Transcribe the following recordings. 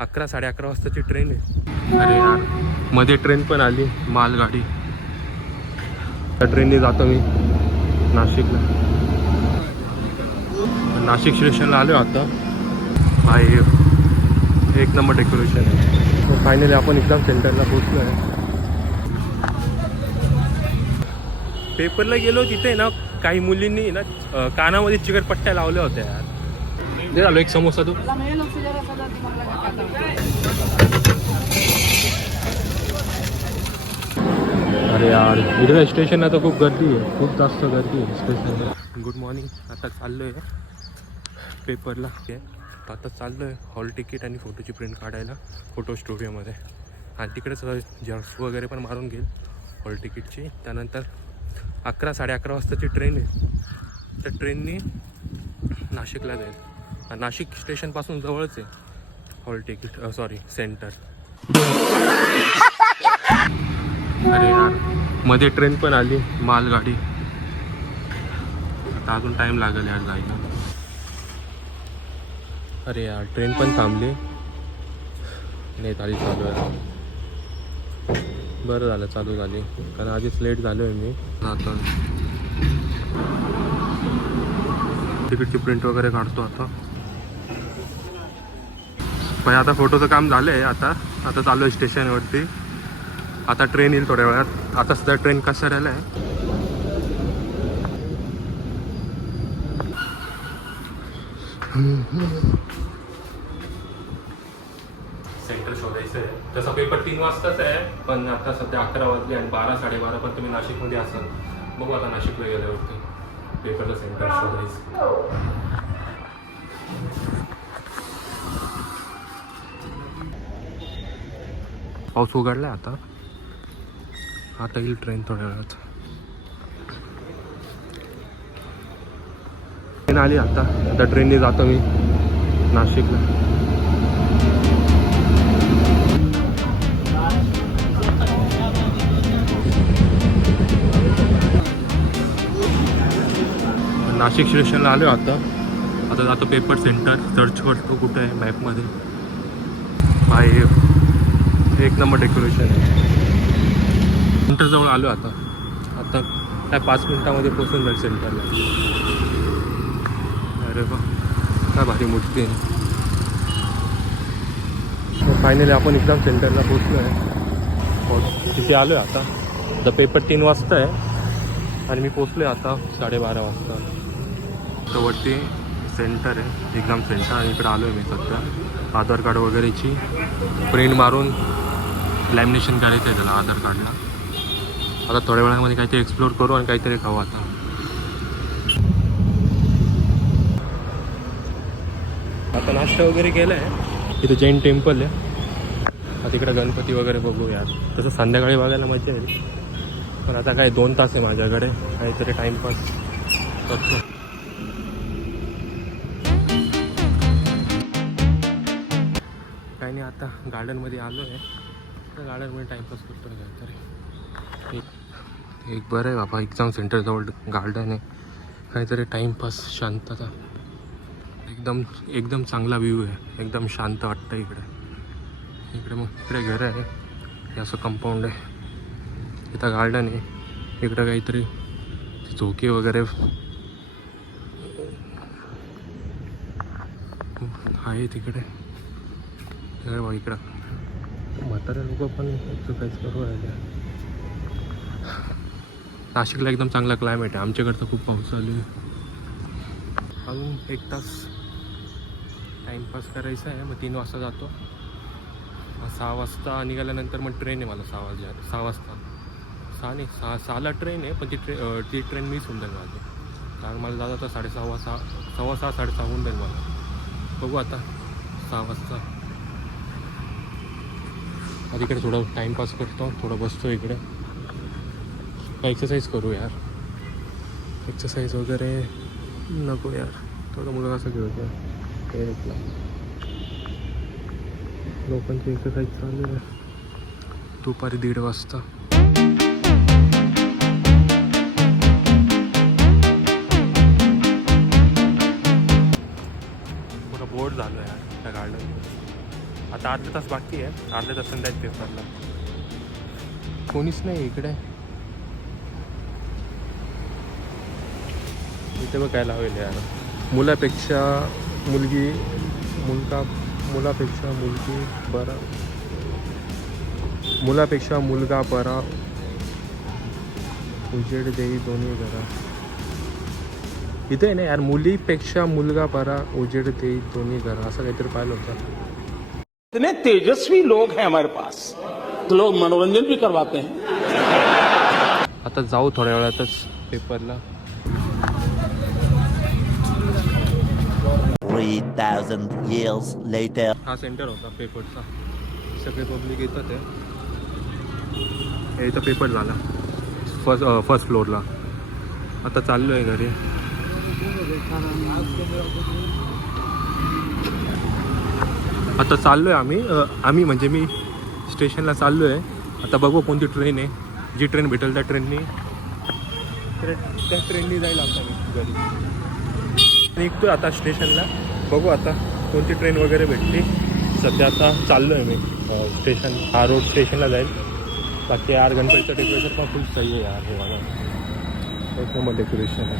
11 साडे 11 वाजताची ट्रेन आहे. अरे यार मध्ये ट्रेन पण आली मालगाडी. त्या ट्रेनने जातो मी नाशिकला. नाशिक स्टेशनला आलो आता. भाई एक नंबर डेकोरेशन आहे. फायनली आपण एकदम सेंटरला पोहोचलो आहे. पेपरला गेलो तिथे ना काही मुलींनी ना कानामध्ये चिकटपट्ट्या लावल्या होत्या यार. दे झालो एक समोसा तू. अरे यार इकडे स्टेशनला तर खूप गर्दी आहे, खूप जास्त गर्दी आहे स्टेशनला. Good morning. आता चाललो आहे पेपरला. आता चाललो आहे हॉल तिकीट आणि फोटोची प्रिंट काढायला फोटो स्टुडिओमध्ये. आणि तिकडेच झेरॉक्स वगैरे पण मारून घेईल हॉल तिकीटची. त्यानंतर 11 साडे 11 वाजताची ट्रेन आहे. त्या ट्रेननी नाशिकला जाईल. नाशिक स्टेशनपासून जवळच आहे हॉल तिकीट सेंटर. अरे यार मध्ये ट्रेन पण आली मालगाडी. आता अजून टाईम लागेल यार जायला. अरे यार ट्रेन पण थांबली नाही, तारी चालू आहे. बरं झालं चालू झाली, कारण आधीच लेट झालो आहे मी. आता तिकीटची प्रिंट वगैरे काढतो आता. पण आता फोटोचं काम झालं आहे. आता चालू आहे स्टेशनवरती. आता ट्रेन येईल थोड्या वेळात. आता सुद्धा ट्रेन कसाऱ्याला आहे. सेंटर शोधायचं आहे. तसा पेपर 3 वाजताच आहे, पण आता सध्या 11 वाजले आणि 12 साडेबारा पण तुम्ही नाशिकमध्ये असाल. बघू आता नाशिकला गेल्यावरती पेपरचं सेंटर शोधायचं. पाऊस उघडला आता. आता येईल ट्रेन थोड्या वेळात. ट्रेन आली आता ट्रेनने जातो मी नाशिकला. नाशिक स्टेशनला आलो आता जातो पेपर सेंटर. सर्च करतो कुठे आहे मॅपमध्ये. भाई एक नंबर डेकोरेशन आहे. सेंटरजवळ आलो आता काय 5 मिनिटामध्ये पोचून जाईल सेंटरला. अरे वा काय भारी मूर्ती आहे. फायनली आपण एकदम सेंटरला पोचलो आहे. तिथे आलो आहे आता पेपर 3 वाजता आहे आणि मी पोचलो आहे आता 12:30 वाजता. तर वरती सेंटर आहे एक्झाम सेंटर. आणि इकडे आलो आहे मी सध्या आधार कार्ड वगैरेची प्रिंट मारून लॅमिनेशन करायचं आहे त्याला आधार कार्डला. आता थोड्या वेळामध्ये काहीतरी एक्सप्लोर करू आणि काहीतरी खाऊ. आता नाश्ता वगैरे केला आहे. इथे जैन टेम्पल आहे. आता इकडे गणपती वगैरे बघू यार. तसं संध्याकाळी बघायला मजा येईल, पण आता काय 2 तास आहे माझ्याकडे, काहीतरी टाईमपास करतो. काही नाही आता गार्डनमध्ये आलो आहे. तर गार्डनमध्ये टाईमपास करतो काहीतरी. एक बरं आहे बाबा एक्झाम सेंटरजवळ गार्डन आहे. काहीतरी टाईमपास शांतता. एकदम चांगला व्ह्यू आहे. एकदम शांत वाटतं इकडे मग इकडे घर आहे. हे असं कंपाऊंड आहे. इथं गार्डन आहे. इकडं काहीतरी झोके वगैरे आहे तिकडे. बघ इकडं म्हातारे लोक पण एक्सरसाइज करू राहिले. नाशिकला एकदम चांगला क्लायमेट आहे. आमच्याकडे तर खूप पाऊस चालू आहे. अजून 1 तास टाईमपास करायचा आहे. मग 3 वाजता जातो. 6 वाजता निघाल्यानंतर मग ट्रेन आहे मला 6 वाजता. 6ला ट्रेन आहे, पण ती ट्रेन मिस होऊन जाईल माझी. कारण मला जाता तर 6:30 6:15 होऊन जाईल मला. बघू आता 6 वाजता. आता इकडे थोडं टाईमपास करतो, थोडं बसतो इकडे. एक्सरसाइज करू यार. एक्सरसाइज वगैरे नको यार. थोडं मुलं कसं घेऊ लोकांची एक्सरसाइज चालू आहे दुपारी 1:30 वाजता. बोर्ड झालं यार त्या गार्डन. आता अर्धा तास बाकी आहे, अर्ध्या तास जाईल पेपरला. कोणीच नाही इकडे. इथे बघ काय लावले यार, मुलापेक्षा मुलगी, मुलापेक्षा मुलगी बरा, मुलापेक्षा मुलगा बरा, उजेड देई दोन्ही घरा. इथे आहे ना यार, मुलीपेक्षा मुलगा बरा, उजेड देई दोन्ही घरा, असं काहीतरी पाहिलं होतं. इतने तेजस्वी लोग हैं हमारे पास, तो लोग मनोरंजन भी करवाते हैं. आता जाऊ थोड्या वेळातच पेपरला. 3,000 years later. हा सेंटर होता पेपरचा, सगळे पब्लिक येतात आहे. इथं पेपर झाला फर्स्ट फ्लोअरला. आता चाललो आहे घरी. आता चाललो आहे आम्ही म्हणजे मी स्टेशनला चाललो आहे. आता बघू कोणती ट्रेन आहे, जी ट्रेन भेटेल त्या ट्रेननी जाईल आता मी घरी. निघतो आता स्टेशनला, बघू आता कोणती ट्रेन वगैरे भेटली. सध्या आता चाललो आहे मी स्टेशन, हा रोड स्टेशनला जाईल. बाकी यार गणपतीचं डेकोरेशन पण खूप सही आहे यार. हे बघा एक नंबर डेकोरेशन आहे.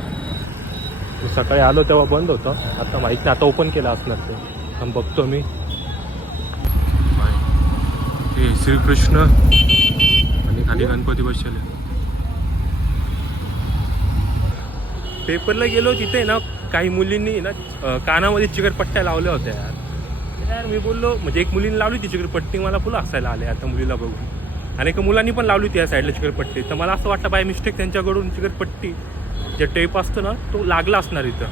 सकाळी आलो तेव्हा बंद होतं, आता माहीत नाही, आता ओपन केलं असणार ते. पण बघतो मी. हे श्रीकृष्ण आणि खाली गणपती बसले. पेपरला गेलो तिथे ना, काही मुलींनी ना कानामध्ये चिकटपट्ट्या लावल्या होत्या यार. मी बोललो, म्हणजे एक मुलीने लावली ती चिकटपट्टी, मला फुलं हसायला आले आता मुलीला बघून. आणि एका मुलांनी पण लावली होती या साईडला चिकटपट्टी. तर मला असं वाटलं बाय मिस्टेक त्यांच्याकडून चिकटपट्टी जे टेप असतो ना तो लागला असणार इथं.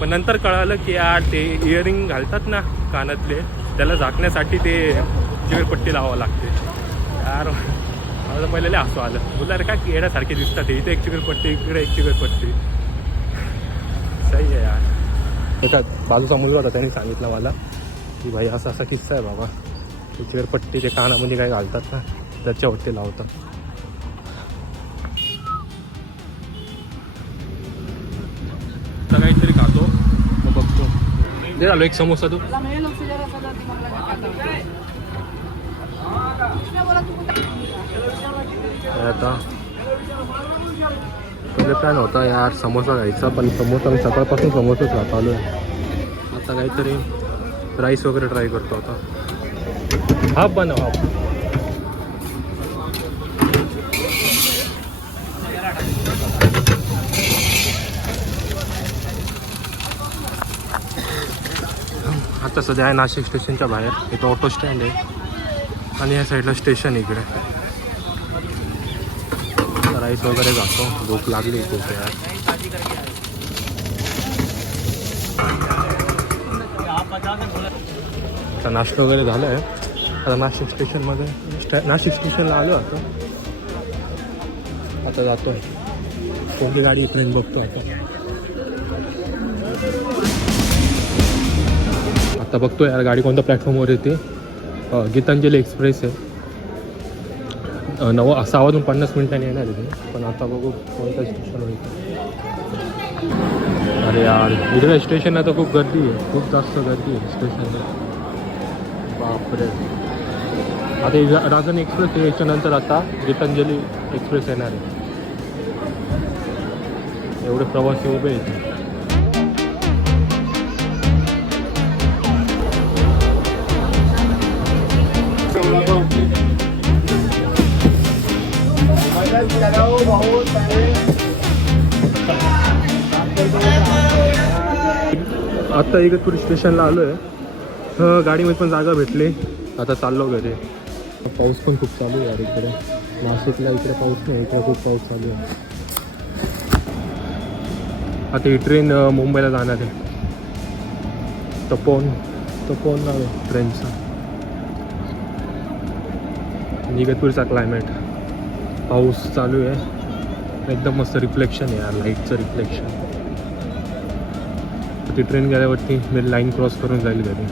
पण नंतर कळालं की यार ते इयरिंग घालतात ना कानातले, त्याला झाकण्यासाठी ते चिकटपट्टी लावावं लागते यार. मला पहिल्याला हसू आलं. बोलला अरे काय येण्यासारखे दिसतात, इथे एक चिकटपट्टी, इकडे एक चिकटपट्टी. सही आहे यार. त्याच्यात बाजूचा मुलगा होता, त्यांनी सांगितलं मला की भाई असा असा किस्सा आहे बाबा, ते चिकटपट्टी ते कानामध्ये काय घालतात ना त्याच्यावरती लावतात. आता काहीतरी खातो मग बघतो. ते झालो एक समोसा तू. आता पहिले प्लॅन होता यार समोसा खायचा, पण समोसा मी सकाळपासून समोसाच खात आलो आहे. आता काहीतरी राईस वगैरे ट्राय करतो आता. हाफ बनव हाफ. आता सध्या आहे नाशिक स्टेशनच्या बाहेर. इथं ऑटो स्टँड आहे आणि या साईडला स्टेशन इकडे. राईस वगैरे जातो, भूक लागली खूप यार. आता नाश्ता वगैरे झालं आहे. आता नाशिक स्टेशनमध्ये नाशिक स्टेशनला आलो आता जातो आहे. कोणती गाडी ट्रेन बघतो आता बघतो यार गाडी कोणत्या प्लॅटफॉर्मवर येते. गीतांजली एक्सप्रेस आहे. 6:50 येणार आहे ते, पण आता बघू कोणत्या स्टेशनवर येते. अरे यार इकडे स्टेशनला तर खूप गर्दी आहे, खूप जास्त गर्दी आहे स्टेशनला. बापरे. आता राजधानी एक्सप्रेस आहे, याच्यानंतर आता गीतांजली एक्सप्रेस येणार आहे. एवढे प्रवासी उभे आहेत. आता इगतपुरी स्टेशनला आलो आहे. गाडीमध्ये पण जागा भेटली. आता चाललो घरी. पाऊस पण खूप चालू आहे यार इकडे. नाशिकला इकडे पाऊस नाही, इकडे खूप पाऊस चालू आहे. आता ही ट्रेन मुंबईला जाणार आहे. तपोन नाव आहे ट्रेनचा. इगतपुरीचा क्लायमेट, पाऊस चालू आहे, एकदम मस्त रिफ्लेक्शन आहे यार, लाईटचं रिफ्लेक्शन. ती ट्रेन गेल्यावरती मी लाईन क्रॉस करून जाईल घरी.